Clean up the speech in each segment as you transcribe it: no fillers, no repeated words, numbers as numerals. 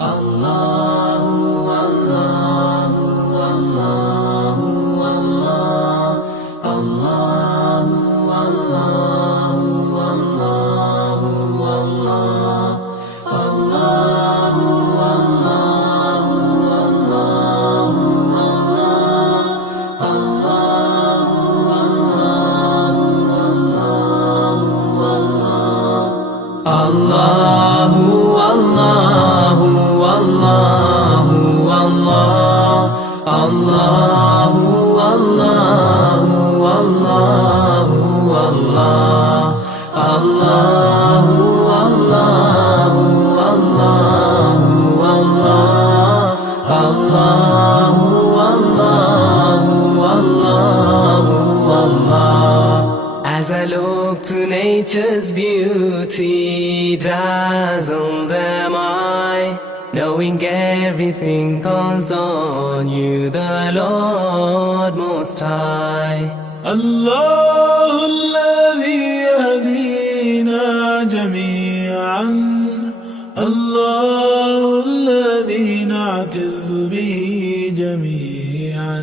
Allahu Allahu Allahu Allah Allahu Allahu Allahu Allah Allahu Allahu Allahu As I look to nature's beauty, dazzled am I, knowing everything calls on you, the Lord Most High. الله الذي يهدينا جميعا، الله الذي نعتز به جميعا.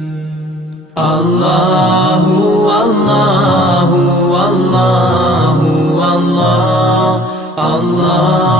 Allahu Allahu Allahu Allah Allah